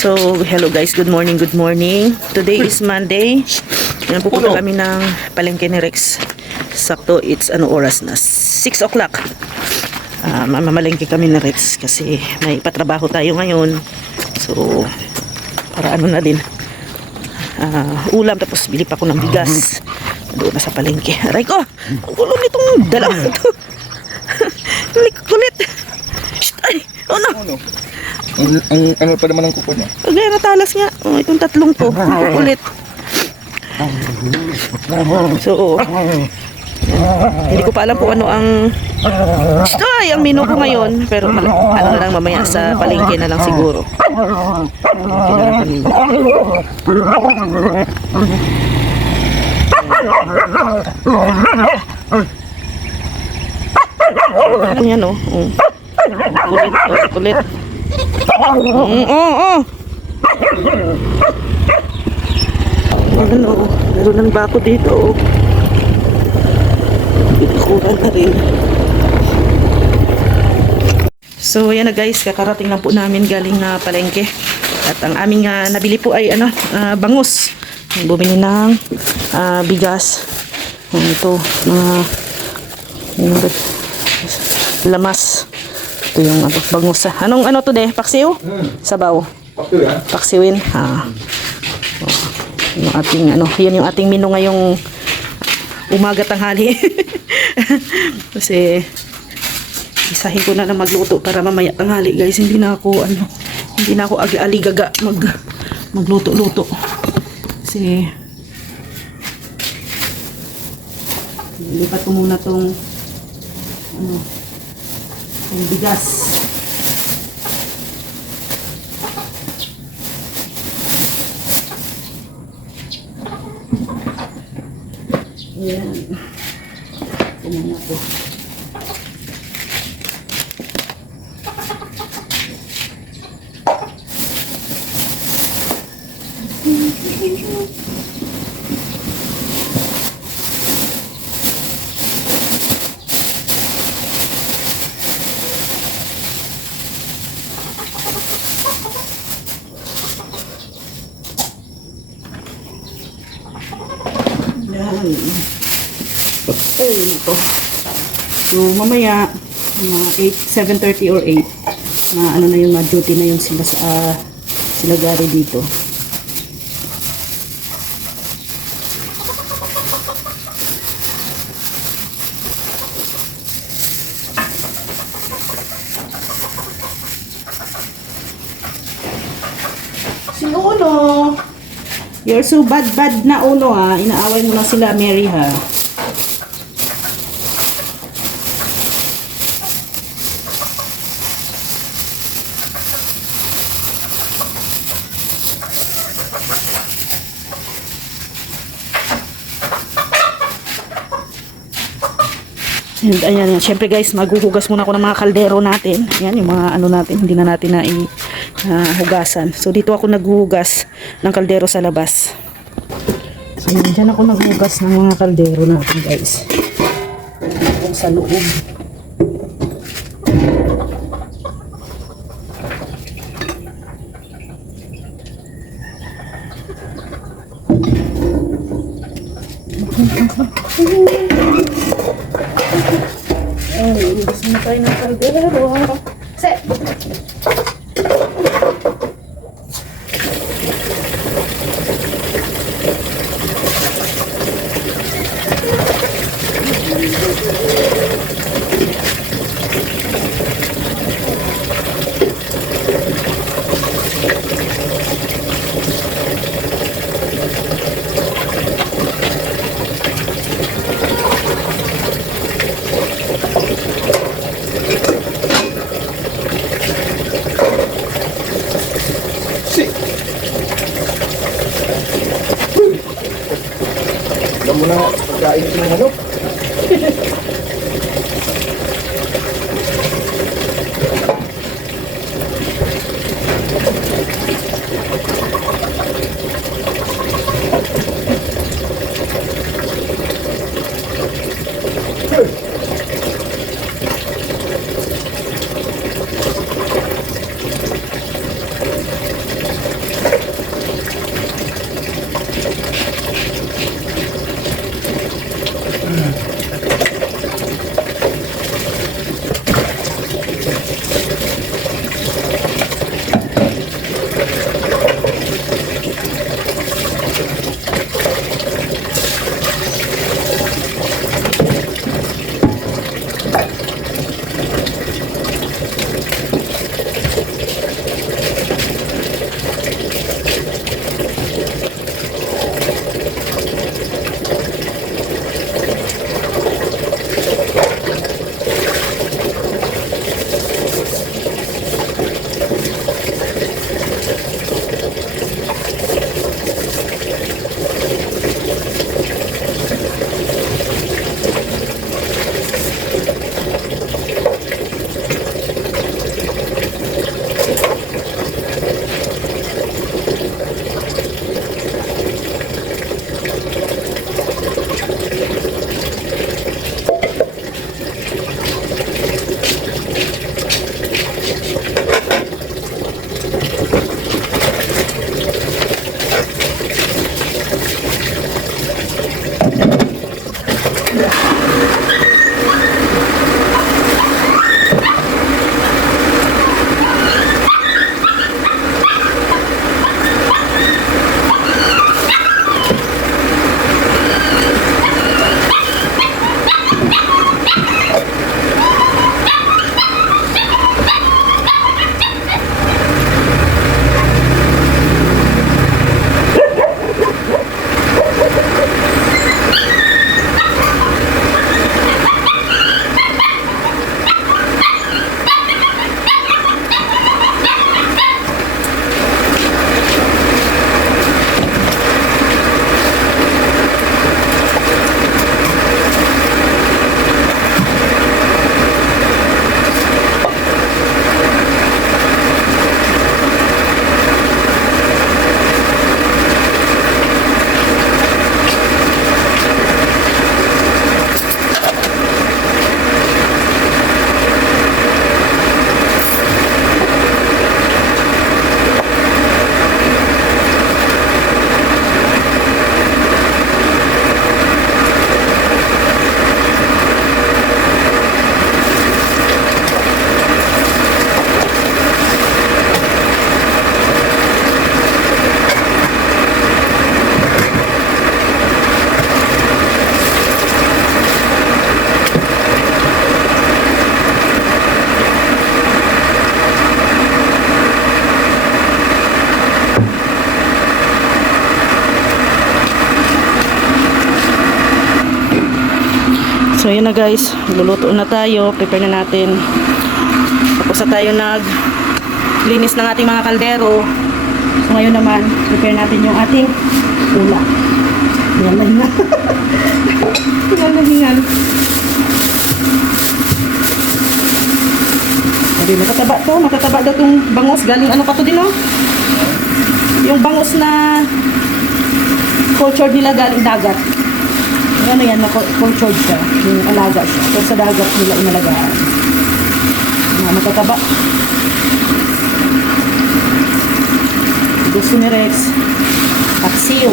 So, hello guys, good morning, good morning. Today is Monday. Pupunta kami ng palengke ni Rex. Sakto, it's oras na? 6 o'clock. Mamamalengke kami ni Rex kasi may patrabaho tayo ngayon. So, para na din. Ulam, tapos bili pa ako ng bigas. Doon na sa palengke. Aray ko, ang gulo nitong dalawa ito. Kulit. Ay, oh no. Ano pa naman ang kuko niya? Kagaya natalas nga. Oh, itong tatlong to. Kulit. So, hindi ko pa alam kung ano ang ang menu ko ngayon. Pero ano na lang mamaya sa palengke na lang siguro. Palengke na lang kami. Ano yan oh. Kulit. Ano, meron ng bako dito. Ikuran na rin. So, yan na guys, kakarating lang po namin galing na palengke. At ang aming nabili po ay bangus. Bumili ng bigas. Ito, lamas. Ito yung bangus. Anong to de? Paksiw? Sabaw. Paksiw yan? Paksiwin. Yung ating yan yung ating menu ngayong umaga tanghali. Kasi isahin ko na lang magluto para mamaya tanghali, guys. Hindi na ako aligaga magluto-luto. Kasi lipat ko muna tong yung bigas. Ayan. Kumuna po. Ito. So, mamaya, mga 7:30 or 8, na yun, duty na yun sila sila Gary dito. Si Uno, you're so bad na Uno inaaway mo na sila Mary ha. And ayan, syempre guys, maghuhugas muna ako ng mga kaldero natin. Ayan, yung mga natin, hindi na natin na hugasan. So dito ako naghuhugas ng kaldero sa labas. So dyan ako naghuhugas ng mga kaldero natin guys. Kung sa loob. Gusto na tayo ng kaldero. Set! Alam mo na pagkain ito ng manok. So yun na guys, luluto na tayo, prepare na natin. Tapos na tayo linis ng ating mga kaldero. So ngayon naman, prepare natin yung ating ulam. Yan na hingal. Yan na hingal. Sabi, matataba daw itong bangos. Galing ano pa to din, oh? Yung bangos na culture nila galing dagat. Ano yan, cultured siya. Yung alaga siya. Pero sa dagat nila inalagaan. Matataba. Gusto ni Rex. Paksiw.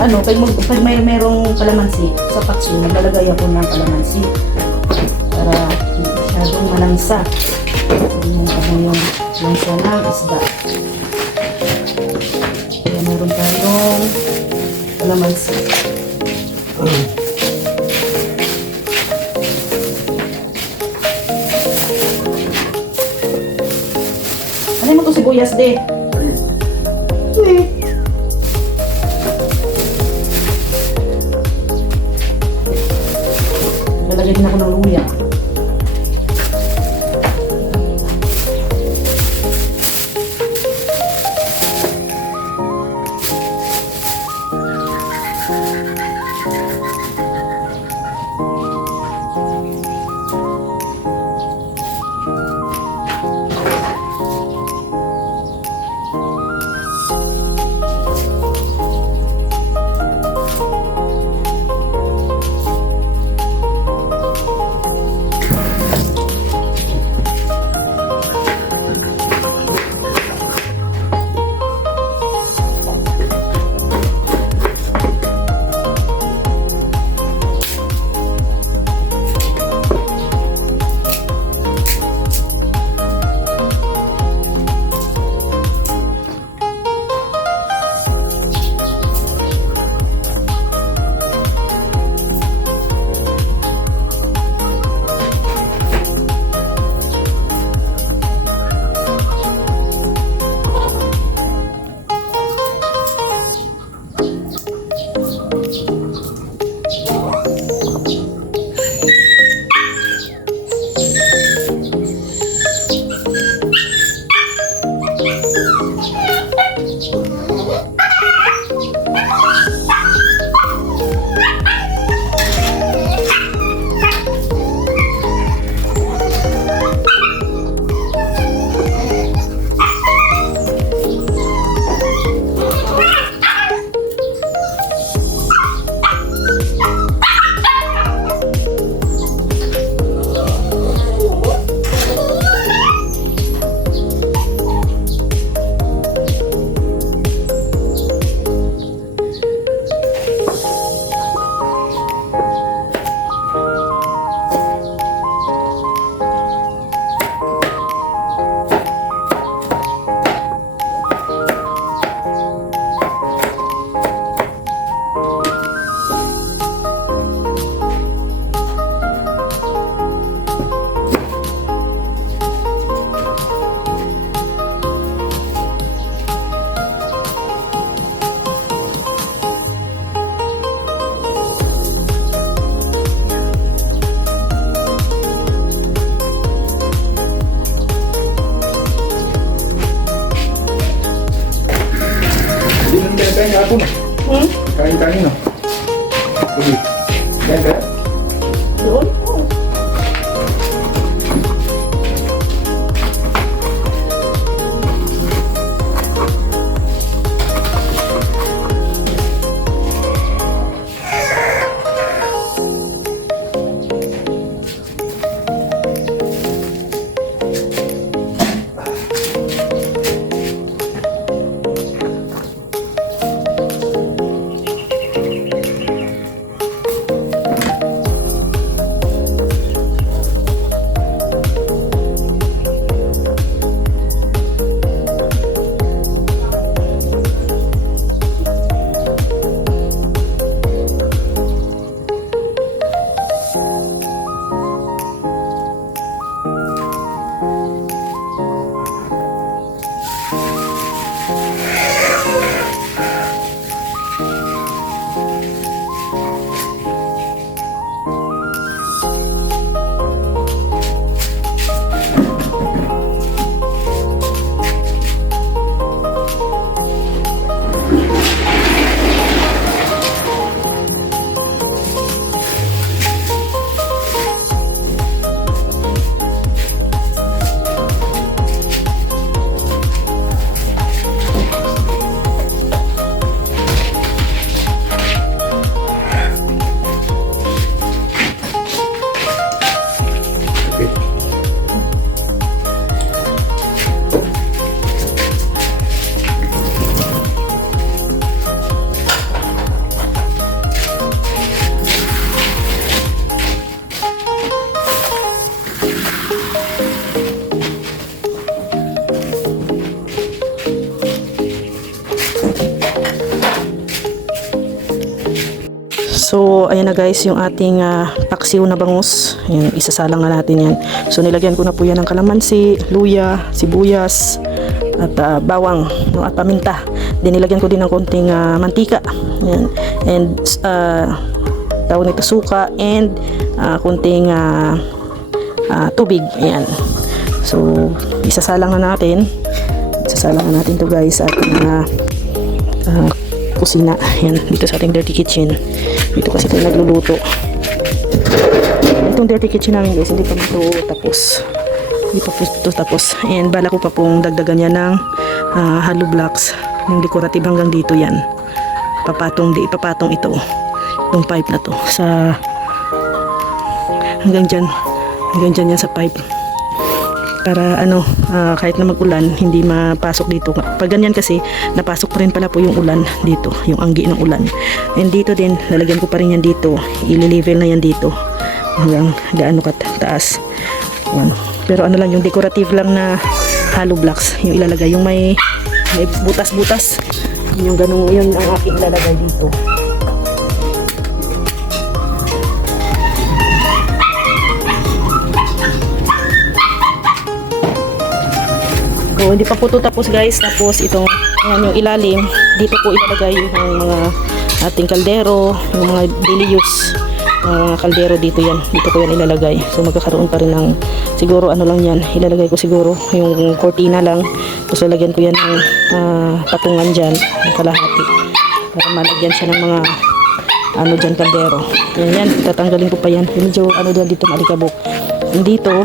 ano, pag merong kalamansi sa patso, naglalagay ako ng kalamansi para hindi masyadong malansa. Hindi mo yung lansa ng isda. Kaya meron tayong kalamansi. Ano mo to sibuyas, de? Lalagay din ako ng luya. Kain hapon. Kain kanina. Sige. Kain ka? Doon? So, ayan na guys, yung ating paksiw na bangus. Ayan, isasalang na natin yan. So, nilagyan ko na po yan ng kalamansi, luya, sibuyas, at bawang, no, at paminta. Then, nilagyan ko din ng konting mantika. Ayan. And, tawag nito suka, and konting tubig. Ayan. So, isasalang na natin. Isasalang na natin to guys sa ating kusina. Ayan, dito sa ating dirty kitchen. Dito kasi tayo nagluluto. Itong dirty kitchen namin guys, hindi pa ito tapos. Hindi pa po ito tapos. And bala ko pa pong dagdagan yan ng hollow blocks. Yung decorative hanggang dito yan. Ipapatong ito. Yung pipe na to. Sa hanggang dyan. Hanggang dyan yan sa pipe. Para kahit na mag-ulan, hindi mapasok dito. Pag ganyan kasi, napasok pa rin pala po yung ulan dito, yung anggi ng ulan. And dito din, lalagyan ko pa rin yan dito. I-level na yan dito. Hanggang gaano kataas. Yan. Pero ano lang, yung decorative lang na hollow blocks, yung ilalagay. Yung may butas-butas. Yung ganun, yun ang aking ilalagay dito. So, hindi pa po ito tapos guys. Tapos itong yung ilalim, dito po ilalagay yung mga ating kaldero, yung mga daily use kaldero dito yan. Dito ko yan ilalagay. So magkakaroon pa rin ng siguro ano lang yan. Ilalagay ko siguro yung cortina lang. Tapos lalagyan ko yan ng patungan dyan, ng kalahati. Para malagyan siya ng mga dyan kaldero. Yan, tatanggalin ko pa yan. Medyo dito malikabok. Dito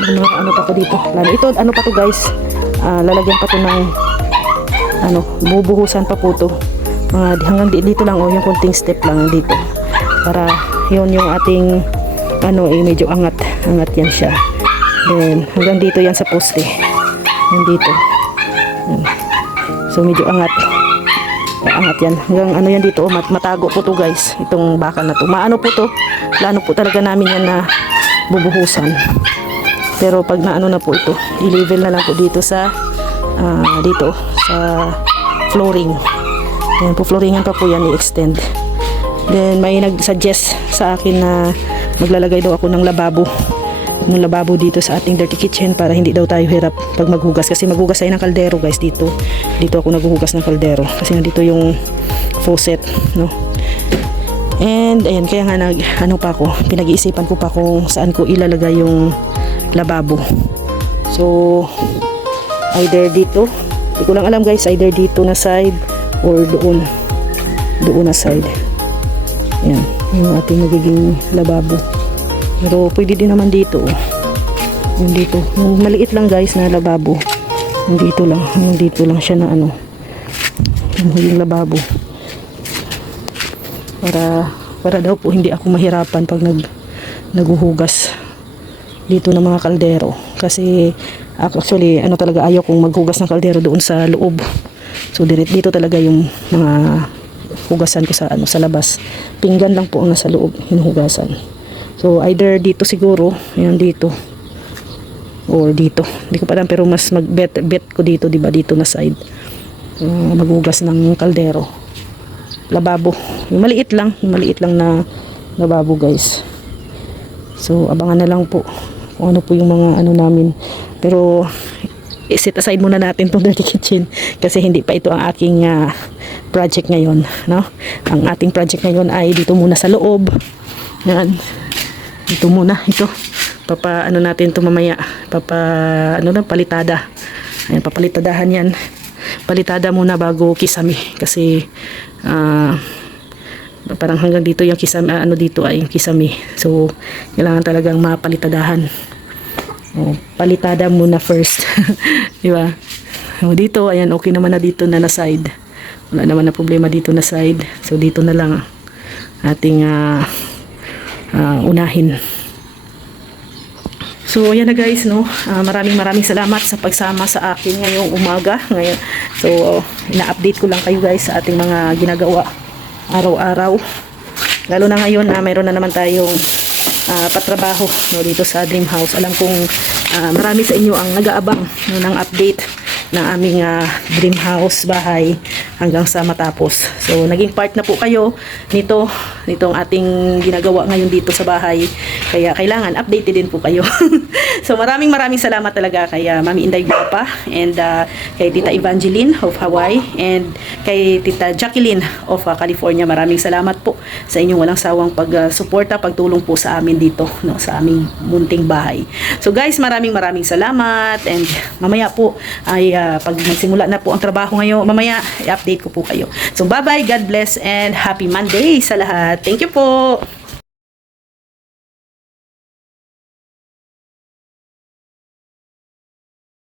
pa to dito. Ito, pa to guys. Lalagyan pa to ng bubuhusan pa po to. Hanggang dito lang yung konting step lang dito. Para yon yung ating medyo angat yan siya. Then hanggang dito yan sa poste. Yan dito. So medyo angat yan. Hanggang yan dito, matago po to guys. Itong bakal na to. Maano po to. Plano po talaga namin yan na bubuhusan. Pero pag na po ito, i-level na lang po dito sa flooring. Yan po, flooringan pa po yan, i-extend. Then may nag-suggest sa akin na maglalagay daw ako ng lababo dito sa ating dirty kitchen para hindi daw tayo hirap pag maghugas. Kasi maghugas tayo ng kaldero guys dito. Dito ako naghuhugas ng kaldero kasi nandito yung faucet, no? And ayan, kaya nga pinag-iisipan ko pa kung saan ko ilalagay yung lababo. So either dito, hindi ko lang alam guys, either dito na side or doon na side. Yan, yung ating magiging lababo. Pero pwede din naman dito. Yung dito, yung maliit lang guys na lababo. Yung dito lang siya na yung lababo. Para daw po hindi ako mahirapan pag naghuhugas dito ng mga kaldero. Kasi actually talaga ayaw kong maghugas ng kaldero doon sa loob. So dito talaga yung mga hugasan ko sa labas. Pinggan lang po ang nasa loob, hinuhugasan. So either dito siguro, yan dito. Or dito. Hindi ko pa alam, pero mas bet ko dito, 'di ba? Dito na side. Maghugas ng kaldero. Lababo. Yung maliit lang na lababo, guys. So abangan na lang po kung ano po yung mga namin. Pero set aside muna natin tong dirty kitchen kasi hindi pa ito ang aking project ngayon, no? Ang ating project ngayon ay dito muna sa loob. Yan. Dito muna ito. Natin ito mamaya. Palitada. Ayan, papalitadahan yan. Palitada muna bago kisame kasi parang hanggang dito yung kisame, dito ay yung kisame. So kailangan talagang mapalitadahan. Palitada muna first. Di ba? Dito, ayan, okay naman na dito na side. Wala naman na problema dito na side. So dito na lang ating unahin. So ayan na guys, no. Maraming salamat sa pagsama sa akin ngayong umaga. So ina-update ko lang kayo guys sa ating mga ginagawa araw-araw. Lalo na ngayon na mayroon na naman tayong patrabaho, no, dito sa Dream House. Alam kong marami sa inyo ang nag-aabang ng update ng aming dream house, bahay, hanggang sa matapos. So, naging part na po kayo nitong ating ginagawa ngayon dito sa bahay. Kaya kailangan updated din po kayo. So, maraming salamat talaga kay Mami Inday Guapa, and kay Tita Evangeline of Hawaii, and kay Tita Jacqueline of California. Maraming salamat po sa inyong walang sawang pagsuporta, pagtulong po sa amin dito, no, sa aming munting bahay. So guys, maraming salamat, and mamaya po ay pag magsimula na po ang trabaho ngayon, mamaya i-update ko po kayo. So bye bye, God bless, and happy Monday sa lahat. Thank you po.